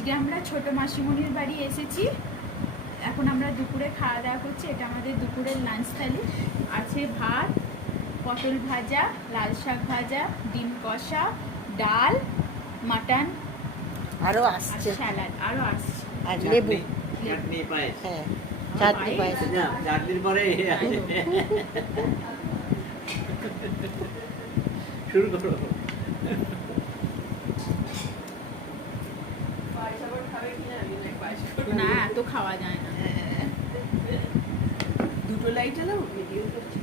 আজকে আমরা ছোট মাসিমণির বাড়ি এসেছি। এখন আমরা দুপুরে খাওয়া দাওয়া করছি। এটা আমাদের দুপুরের লাঞ্চ থালি। আছে ভাত, পটল ভাজা, লাল শাক ভাজা, ডিম কষা, ডাল, মাটন, আরো আসছে, স্যালাড আরও আসছে, আর লেবু। চাটনি পায়েস। হ্যাঁ, চাটনি পায়েস। না, চাটনির পরে শুরু করো। না এত খাওয়া যায় না। দুটো লাইট চালাবো, ভিডিও করছি।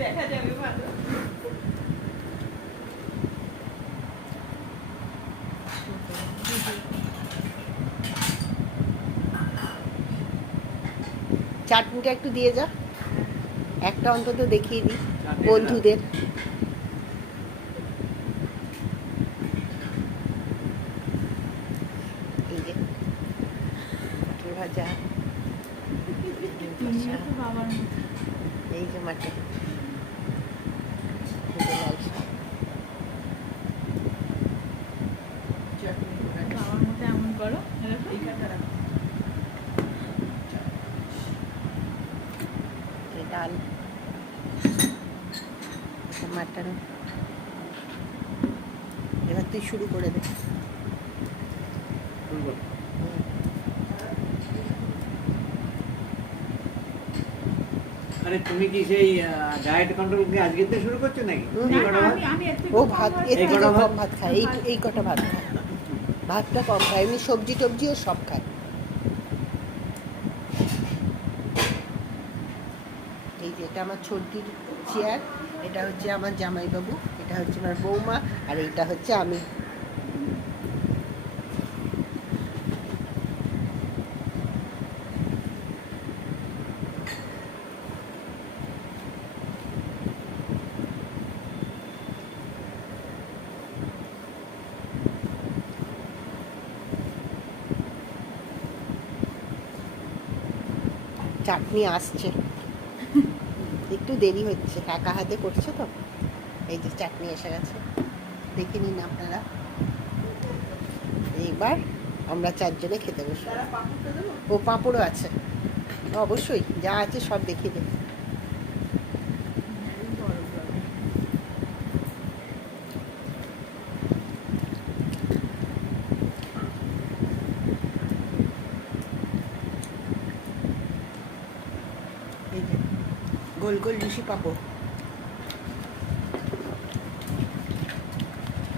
দেখা যাবে ভালো। চাটনিটা একটু দিয়ে যা, একটা অন্তত দেখিয়ে দিই বন্ধুদের। এই যে পটল ভাজা, ডিম কষা, বাবার মতো এই যে মাটন, এই যে লাল শাক। বাবার মতো এমন করো। এই ডাল, মাটন। এবার তুই শুরু করে দে। শুরু করো। আরে তুমি কি সেই ডায়েট কন্ট্রোল কি আজকে থেকে শুরু করছো নাকি? না, এই কটা না, ভাত? আমি একটু ও কম ভাত, ভাত এর এই থেকে কটা কম ভাত? ভাত খায়, এই কটা ভাত খায়। ভাতটা কম খায়, এমনি সবজি টবজিও সব খায়। এই যে এটা আমার ছোটদির চেয়ার, এটা হচ্ছে আমার জামাইবাবু, এটা হচ্ছে আমার বৌমা, আর এইটা হচ্ছে আমি। চাটনি আসছে, একটু দেরি হচ্ছে, একা হাতে করছে তো। এই যে চাটনি এসে গেছে, দেখে নিন আপনারা। এইবার আমরা চারজনে খেতে বসবো। তারা পাঁপড়টা দেবো। ও পাঁপড়ও আছে, অবশ্যই যা আছে সব দেখিয়ে দেব। এই যে গোল গোল লুচি পাঁপড়।